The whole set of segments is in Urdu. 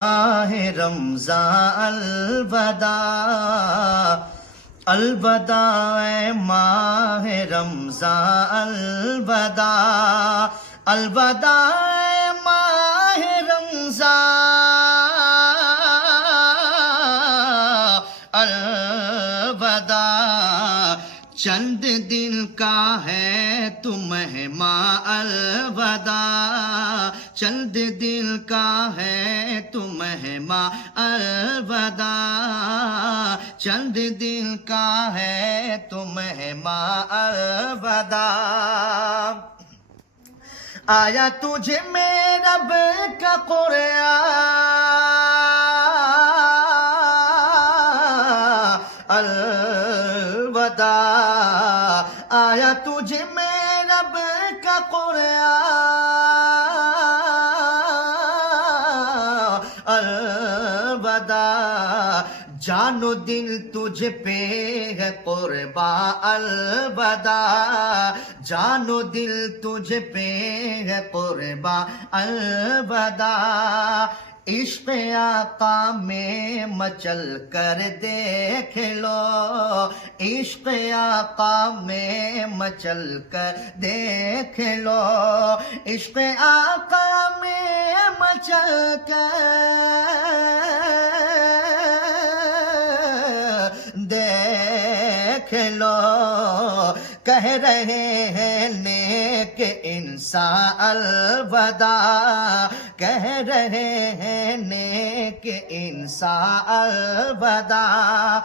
ماہ رمضان الوداع الوداع اے ماہ رمضان الوداع الوداع اے ماہ رمضان الوداع چند دن کا ہے تو مہماں الوداع چند دن کا ہے تو مہماں الوداع چند دن کا ہے تو مہماں الوداع آیا تجھے میرے رب کا قرآن الوداع آیا تجھے میرے رب کا قرآن الوداع جان و دل تجھ پہ ہے قرباں الوداع جان و دل تجھ پہ ہے قرباں الوداع عشق آقا میں مچل کر دیکھ لو عشق آقا میں مچل کر دیکھ لو عشق آقا میں مچل کر دیکھ لو کہہ رہے ہیں نیک انسان الوداع کہہ رہے ہیں نیک انسان الوداع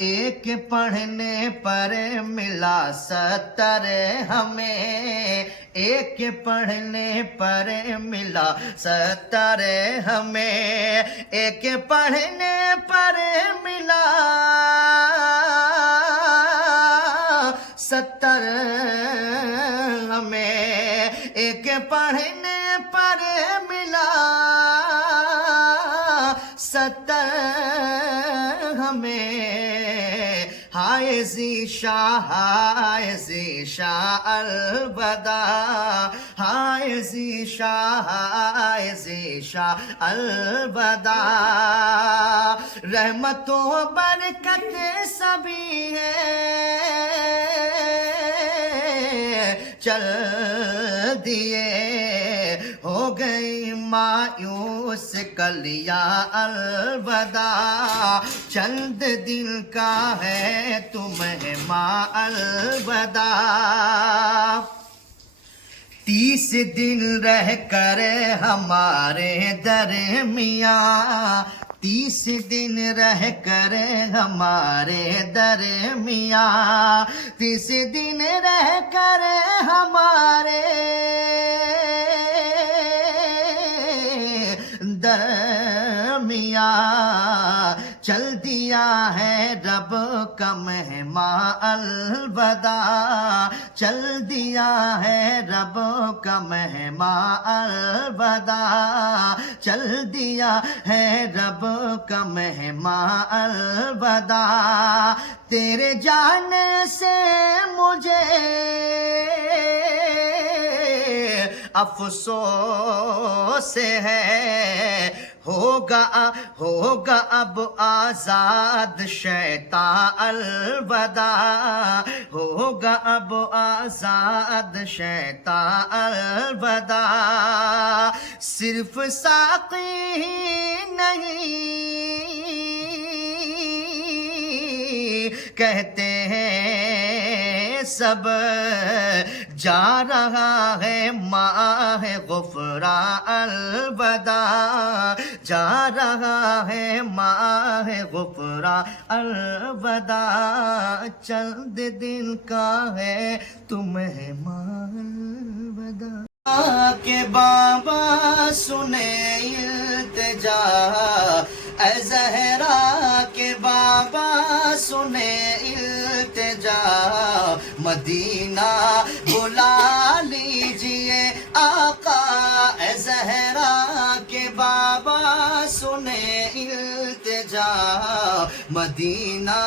ایک پڑھنے پر ملا 70 ہمیں ایک پڑھنے پر ملا 70 ہمیں ایک پڑھنے پر ملا 70 ہمیں ایک پڑھنے پر ملا 70 ہمیں ہائے ذیشاں الوداع ہائے ذیشاں الوداع رحمت و برکت سبھی ہے چل دیے ہو گئی مایوس کلیاں الوداع چند دن کا ہے تو مہماں الوداع 30 دن رہ کر ہمارے درمیان 30 دن رہ کر ہمارے درمیان 30 دن رہ کر ہمارے درمیان چل دیا ہے رب کا مہماں الوداع چل دیا ہے رب کا مہماں الوداع چل دیا ہے رب کا مہماں الوداع تیرے جانے سے مجھے افسوس ہے ہوگا اب آزاد شیطان الوداع ہوگا اب آزاد شیطان الوداع صرف ساقی ہی نہیں کہتے ہیں سب جا رہا ہے ماہ غفران الوداع جا رہا ہے ماہ غفران الوداع چند دن کا ہے تو مہمان الوداع کہ بابا سنے التجا اے زہرا کہ بابا سنے التجا مدینہ بلا لیجئے آقا اے زہرا کہ بابا سنے التجا مدینہ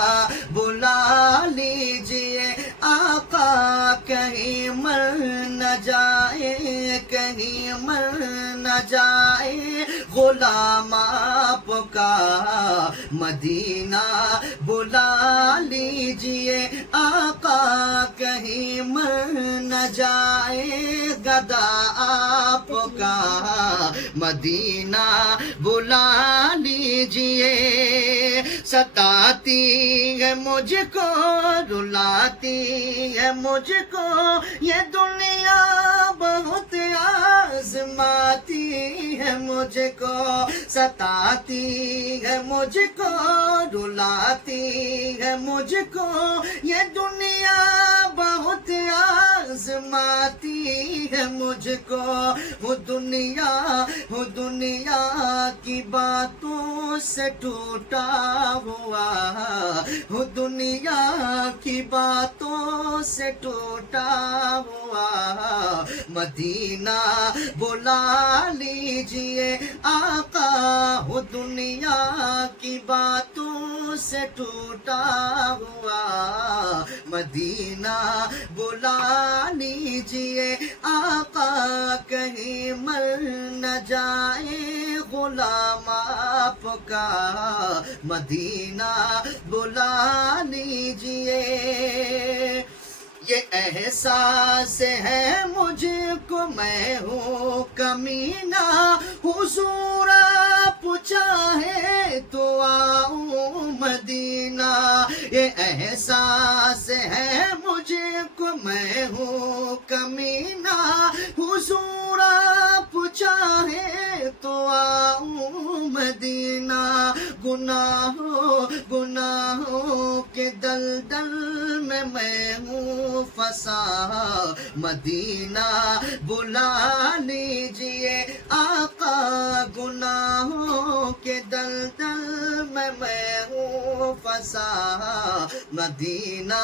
بلا لیجئے آقا کہیں مر نہ جائے کہیں مر نہ جائے غلام آپ کا مدینہ بلا لیجئے آقا کہیں مر نہ جائے گدا آپ کا مدینہ بلا لیجئے ستاتی ہے مجھ کو رلاتی ہے مجھ کو یہ دنیا بہت آزماتی ہے مجھ کو ستاتی ہے مجھ کو رلاتی ہے مجھ کو یہ دنیا بہت آزماتی ہے مجھ کو وہ دنیا کی باتوں سے ٹوٹا ہوا وہ دنیا کی باتوں سے ٹوٹا ہوا مدینہ بلا لیجئے آقا وہ دنیا کی باتوں سے ٹوٹا ہوا مدینہ بلا لیجئے آقا کہیں مر نہ جائے غلام آپ کا مدینہ بلا لیجئے یہ احساس ہے مجھ کو میں ہوں کمینہ حضور آپ چاہے تو آؤں مدینہ یہ احساس ہے مجھ کو میں ہوں کمینہ حضور آپ چاہے تو آؤں مدینہ گناہوں کے دلدل میں ہوں فسا مدینہ بلا لیجئے آقا گناہوں کے دلدل میں ہوں فسا مدینہ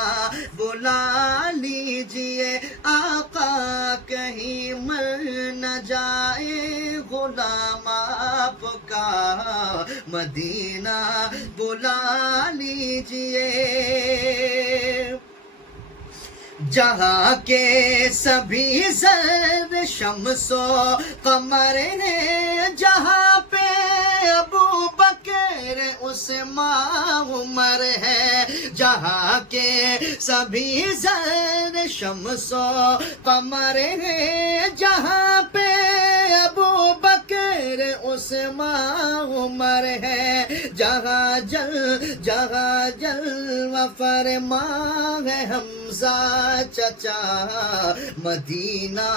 بلا لیجئے آقا کہیں مر نہ جائے غلام آپ کا مدینہ بلا لیجئے جہاں کے سبھی زر شمس و قمر ہیں جہاں پہ ابو بکر عثمان عمر ہے جہاں کے سبھی زر شمس و قمر ہیں جہاں پہ ابو بکر عثمان عمر ہے جہاں جلوہ فرما ہے حمزہ چچا مدینہ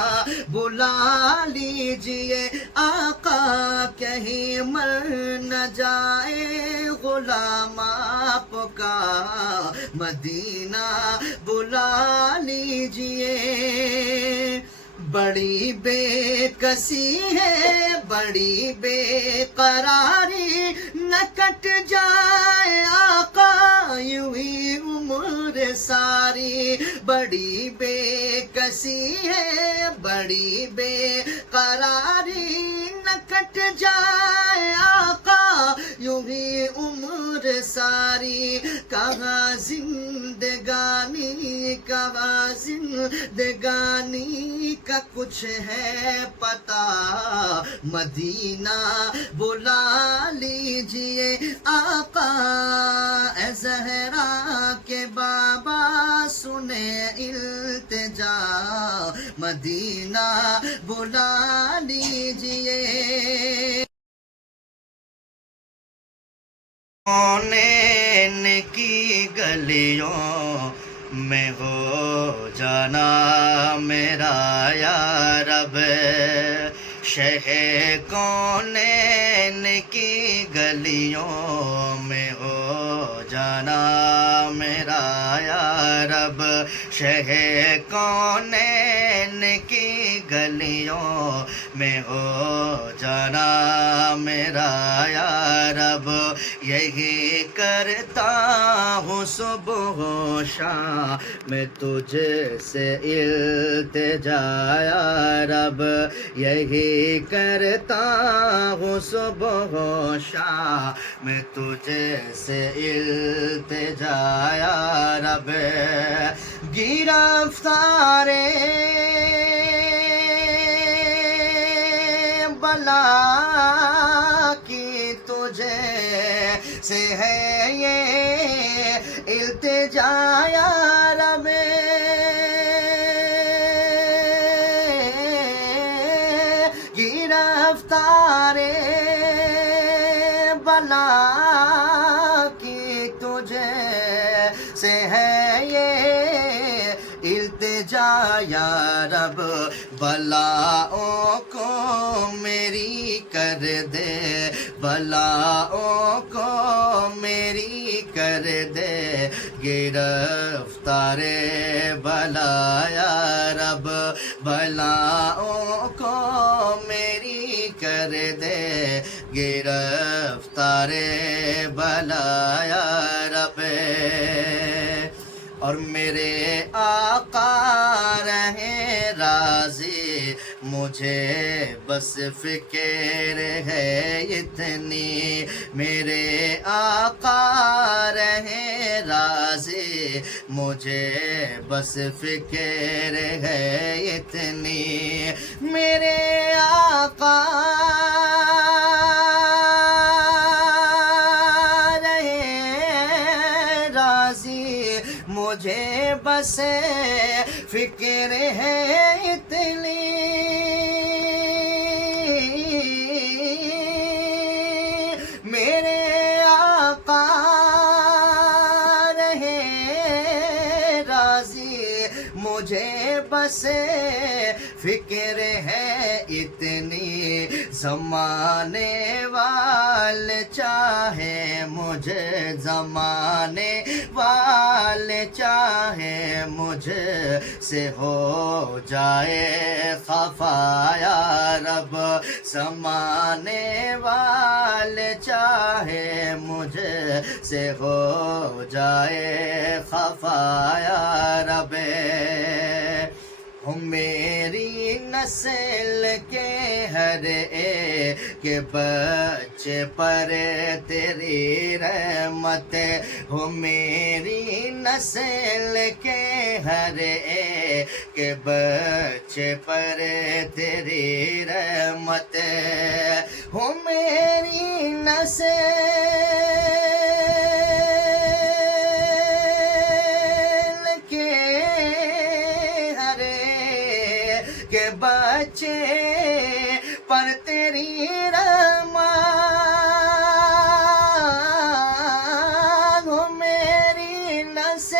بلا لیجئے آقا کہیں مر نہ جائے غلام آپ کا مدینہ بلا لیجئے بڑی بے کسی ہے بڑی بے قراری نہ کٹ جائے آقا یوں ہی عمر ساری بڑی بے کسی ہے بڑی بے قراری نہ کٹ جائے آقا یوں ہی عمر ساری کہاں زندگانی کا کچھ ہے پتا مدینہ بلا لیجئے آقا اے زہرا کے بابا سنے التجا مدینہ بلا لیجئے کونین کی گلیوں میں ہو جانا میرا یا رب شہ کونین کی گلیوں میں ہو جانا میرا یا رب شہ کونین کی گلیوں میں ہو جانا میرا یا رب یہی کرتا ہوں صبح و شام میں تجھ سے التجا یا رب یہی کرتا ہوں صبح و شام میں تجھ سے التجا یا رب گرفتار بلا تجھے سے ہے یہ التجا یا رب گرفتار بلا کی تجھے سے ہے یہ التجا یا رب بلاؤں کو میری کر دے بلاؤں کو میری کر دے گرفتار بلا یا رب بلاؤں کو میری کر دے گرفتار بلا یا رب اور میرے آقا رہے راضی مجھے بس فکر ہے اتنی میرے آقا رہے راضی مجھے بس فکر ہے اتنی میرے آقا مجھے بس فکر ہے اتنی میرے آقا رہے راضی مجھے بس فکر ہے اتنی زمانے والے چاہے مجھے زمانے والے چاہے مجھ سے ہو جائے خفا یا رب زمانے والے چاہے مجھ سے ہو جائے خفا یا رب میری نسل کے ہر ایک بچے پر تیری رحمت ہو میری نسل کے ہر ایک بچے پر تیری رحمت ہو میری نسل کے بچے پر تیری رحمت ہو میری نسل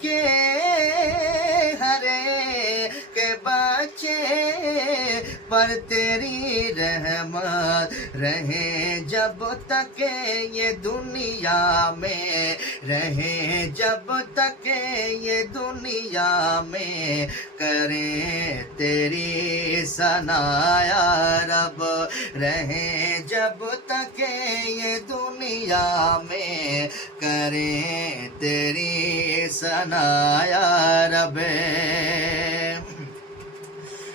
کے ہر کے بچے پر تیری رحمت رہیں جب تک یہ دنیا میں رہیں جب تک یہ دنیا میں کریں تیری ثنا یا رب رہیں جب تک یہ دنیا میں کریں تیری ثنا یا رب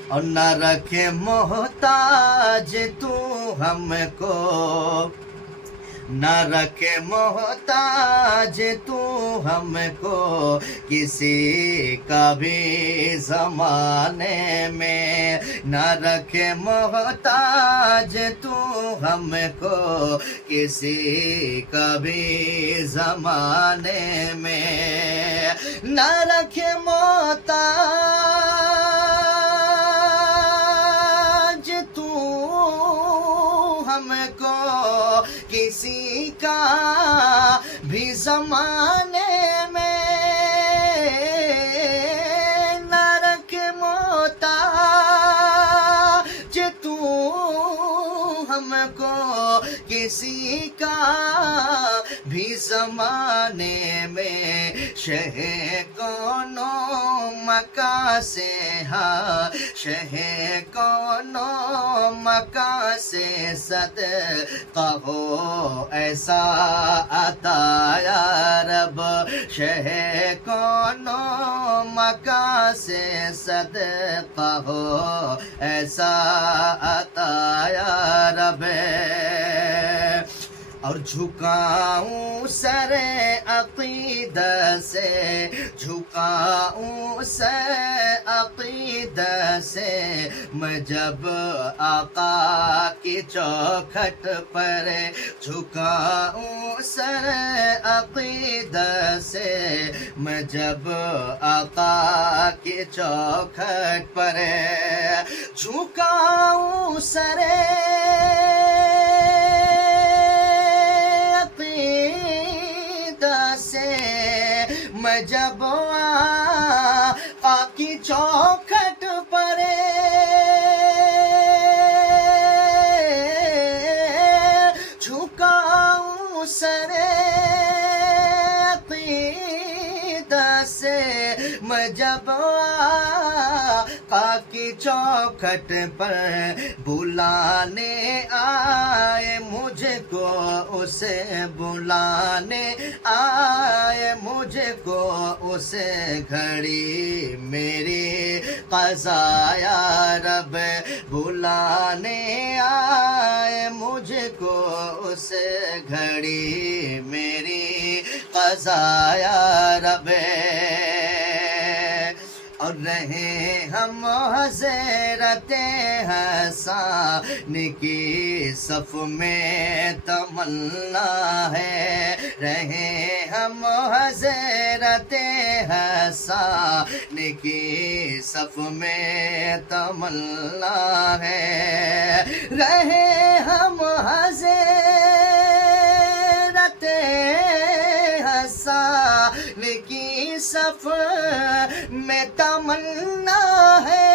اور نہ رکھے محتاج تو ہم کو نہ رکھے محتاج تو ہم کو کسی کا بھی زمانے میں نہ رکھے محتاج تو ہم کو کسی کا بھی زمانے میں نہ رکھے محتاج ہم کو کسی کا بھی زمانے میں نہ رکھ محتاج تو ہم کو کسی کا بھی زمانے میں شہ کونو مکہ سے ہاں شہ کونو مکہ سے صدقہ ہو ایسا عطا یا رب شہ کونو مکہ سے صدقہ ہو ایسا عطا یا رب اور جھکاؤں سر عقیدت سے، جھکاؤں سر عقیدت سے، میں جب آقا کی چوکھٹ پر، جھکاؤں سر عقیدت سے، میں جب آقا کی چوکھٹ پر، جھکاؤں سر میں جب آقا کی چوکھٹ پر، جھکاؤں سر عقیدت سے، میں جب آقا کی چوکھٹ پر، بلانے آئے مجھ کو اسے، بلانے آئے مجھ کو اسے، گھڑی میری قضا یا رب، بلانے آئے مجھ کو اسے، گھڑی میری قضا یا رب، اور رہے ہم حضرت حسن کی صف میں تمنا ہے، رہے ہم حضرت حسن کی صف میں تمنا ہے، رہے ہم حضرت حسن کی صف میں تمنا ہے،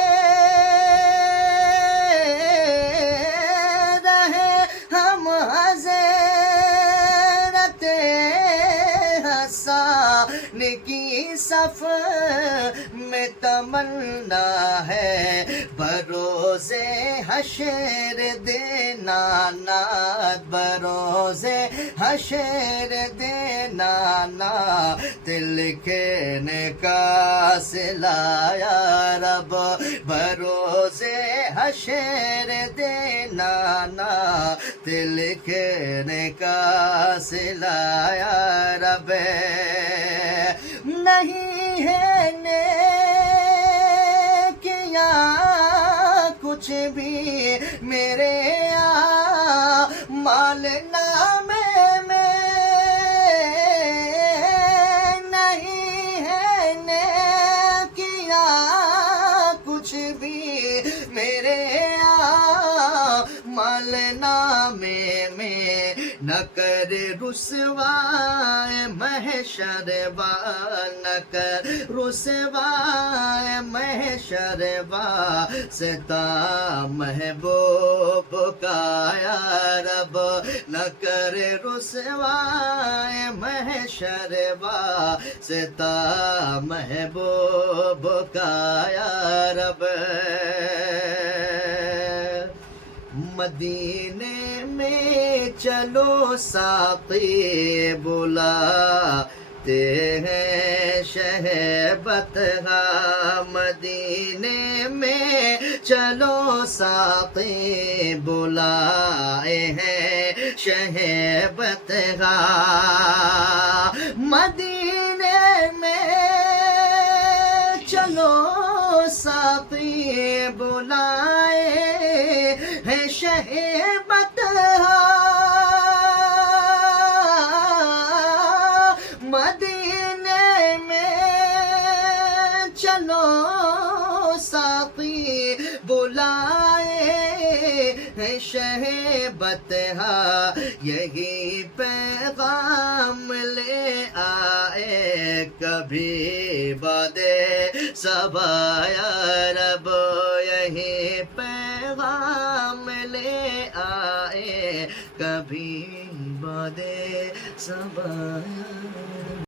رہے ہم حضرت حسن کی صف میں تمنا ہے، بروز حشر دینا نعت، بروز حشر دینا نعت لکھنے کا صلہ یا رب، بروز حشر دینا نعت لکھنے کا صلہ یا رب، نہیں ہے نیکیاں کچھ بھی میرے اعمال نامے میں، نہیں ہے نیکیاں کچھ بھی میرے اعمال نامے میں، نہ کر رسوائے محشر نہ کر رسوائے محشر واسطہ محبوب کا یا رب، نہ کر رسوائے محشر واسطہ محبوب کا یا رب، مدینے میں چلو ساقی بلاتے ہیں شہ بطحا، مدینے میں چلو ساقی بلائے ہیں شہ بطحا، مدینے میں چلو ساقی بلائے ہے شہ بطحا، مدینے میں چلو ساقی بلائے ہے شہ بطحا، یہی پیغام لے آئے کبھی باد صبا یا رب، یہی پیغام لے آئے کبھی باد صبا۔